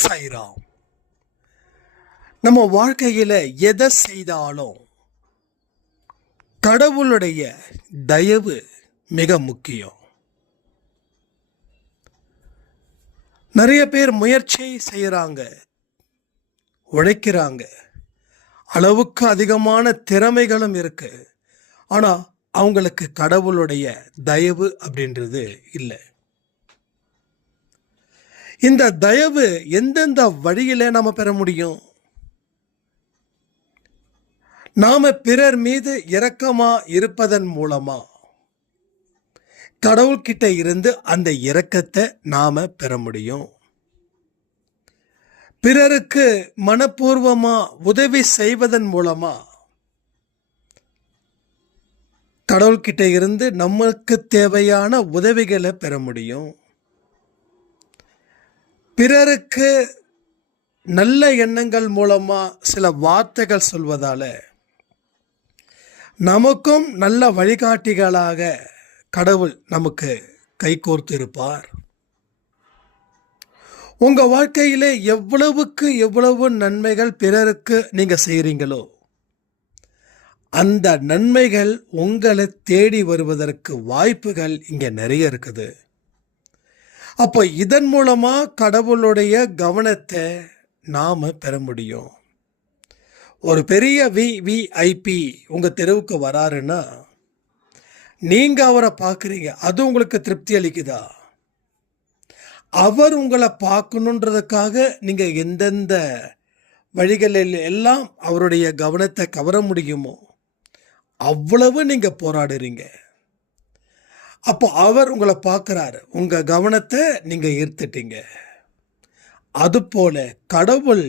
சாய்ராம். நம்ம வாழ்க்கையில் எதை செய்தாலும் கடவுளுடைய தயவு மிக முக்கியம். நிறைய பேர் முயற்சி செய்கிறாங்க, உழைக்கிறாங்க, அளவுக்கு அதிகமான திறமைகளும் இருக்கு. ஆனால் அவங்களுக்கு கடவுளுடைய தயவு அப்படின்றது இல்லை. இந்த தயவு எந்தெந்த வழியில நாம பெற முடியும்? நாம பிறர் மீது இரக்கமா இருப்பதன் மூலமா கடவுள்கிட்ட இருந்து அந்த இரக்கத்தை நாம பெற முடியும். பிறருக்கு மனப்பூர்வமா உதவி செய்வதன் மூலமா கடவுள்கிட்ட இருந்து நமக்கு தேவையான உதவிகளை பெற முடியும். பிறருக்கு நல்ல எண்ணங்கள் மூலமா சில வார்த்தைகள் சொல்வதால நமக்கும் நல்ல வழிகாட்டிகளாக கடவுள் நமக்கு கைகோர்த்து இருப்பார். உங்க வாழ்க்கையிலே எவ்வளவுக்கு எவ்வளவு நன்மைகள் பிறருக்கு நீங்க செய்றீங்களோ அந்த நன்மைகள் உங்களை தேடி வருவதற்கு வாய்ப்புகள் இங்க நிறைய இருக்குது. அப்போ இதன் மூலமா கடவுளுடைய கவனத்தை நாம பெற முடியும். ஒரு பெரிய விவிஐபி உங்க தெருவுக்கு வராருன்னா நீங்க அவரை பார்க்குறீங்க, அது உங்களுக்கு திருப்தி அளிக்குதா? அவர் உங்களை பார்க்கணுன்றதுக்காக நீங்க எந்தெந்த வழிகளில் எல்லாம் அவருடைய கவனத்தை கவர முடியுமோ அவ்வளவு நீங்க போராடுறீங்க. அப்போ அவர் உங்களை பார்க்குறாரு, உங்க கவனத்தை நீங்க ஈர்த்துட்டீங்க. அதுபோல கடவுள்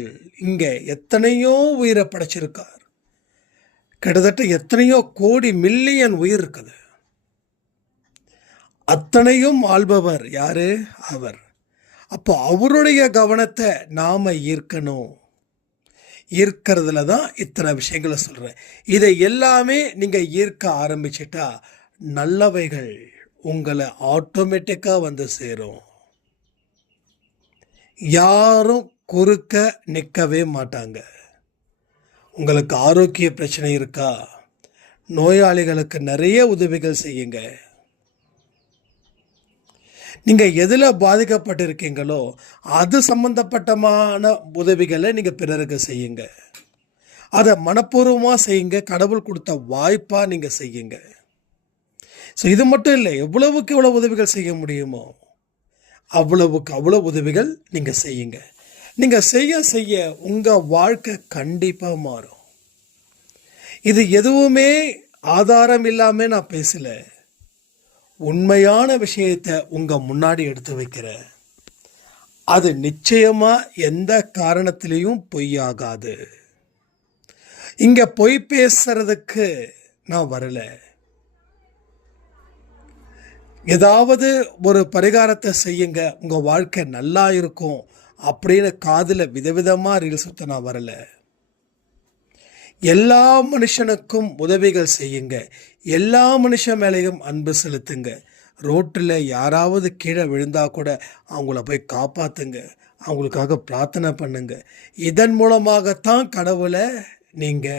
இங்க எத்தனையோ உயிரை படைச்சிருக்கார். கிட்டத்தட்ட எத்தனையோ கோடி மில்லியன் உயிர் இருக்குது. அத்தனையும் ஆள்பவர் யாரு? அவர். அப்போ அவருடைய கவனத்தை நாம ஈர்க்கணும். ஈர்க்கிறதுல தான் இத்தனை விஷயங்களை சொல்றேன். இதை எல்லாமே நீங்க ஈர்க்க ஆரம்பிச்சிட்டா நல்லவைகள் உங்களை ஆட்டோமேட்டிக்கா வந்து சேரும். யாரும் குறுக்க நிற்கவே மாட்டாங்க. உங்களுக்கு ஆரோக்கிய பிரச்சனை இருக்கா? நோயாளிகளுக்கு நிறைய உதவிகள் செய்யுங்க. நீங்க எதுல பாதிக்கப்பட்டிருக்கீங்களோ அது சம்பந்தப்பட்டமான உதவிகளை நீங்க பிறருக்கு செய்யுங்க. அதை மனப்பூர்வமா செய்யுங்க. கடவுள் கொடுத்த வாய்ப்பா நீங்க செய்யுங்க. ஸோ இது மட்டும் இல்லை, எவ்வளவுக்கு எவ்வளவு உதவிகள் செய்ய முடியுமோ அவ்வளவுக்கு அவ்வளவு உதவிகள் நீங்க செய்யுங்க. நீங்க செய்ய செய்ய உங்க வாழ்க்கை கண்டிப்பா மாறும். இது எதுவுமே ஆதாரம் இல்லாம நான் பேசல, உண்மையான விஷயத்தை உங்க முன்னாடி எடுத்து வைக்கிறேன். அது நிச்சயமா எந்த காரணத்திலையும் பொய்யாகாது. இங்க பொய் பேசுறதுக்கு நான் வரல. ஏதாவது ஒரு பரிகாரத்தை செய்யுங்க, உங்க வாழ்க்கை நல்லா இருக்கும் அப்படின்னு காதுல விதவிதமா ரீல்ஸ் சுத்த நான் வரல. எல்லா மனுஷனுக்கும் உதவிகள் செய்யுங்க. எல்லா மனுஷன் மேலேயும் அன்பு செலுத்துங்க. ரோட்டில் யாராவது கீழே விழுந்தா கூட அவங்கள போய் காப்பாத்துங்க. அவங்களுக்காக பிரார்த்தனை பண்ணுங்க. இதன் மூலமாகத்தான் கடவுளை நீங்க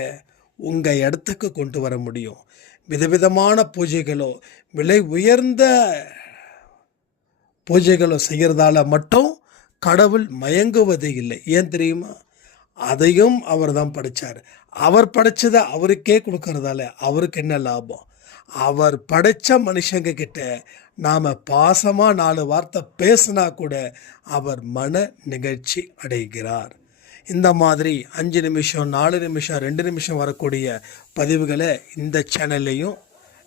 உங்க இடத்துக்கு கொண்டு வர முடியும். விதவிதமான பூஜைகளோ விலை உயர்ந்த பூஜைகளோ செய்கிறதால மட்டும் கடவுள் மயங்குவது இல்லை. ஏன் தெரியுமா? அதையும் அவர் தான் படைச்சார். அவர் படைச்சதை அவருக்கே கொடுக்கறதால அவருக்கு என்ன லாபம்? அவர் படைச்ச மனுஷங்க கிட்ட நாம பாசமா 4 வார்த்தை பேசினா கூட அவர் மன நிகழ்ச்சி அடைகிறார். இந்த மாதிரி 5 நிமிஷம், 4 நிமிஷம், 2 நிமிஷம் வரக்கூடிய பதிவுகளை இந்த சேனல்லையும்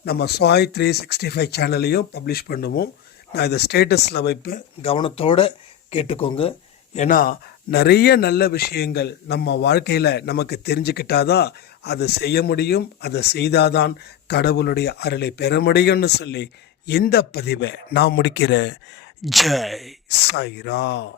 நம்ம சாய் 365 சேனல்லையும் பப்ளிஷ் பண்ணுவோம். நான் இதை ஸ்டேட்டஸில் வைப்பேன், கவனத்தோடு கேட்டுக்கோங்க. ஏன்னா நிறைய நல்ல விஷயங்கள் நம்ம வாழ்க்கையில் நமக்கு தெரிஞ்சுக்கிட்டாதான் அதை செய்ய முடியும். அதை செய்தாதான் கடவுளுடைய அருளை பெற முடியும்னு சொல்லி இந்த பதிவை நான் முடிக்கிறேன். ஜெய் சாய்ராம்.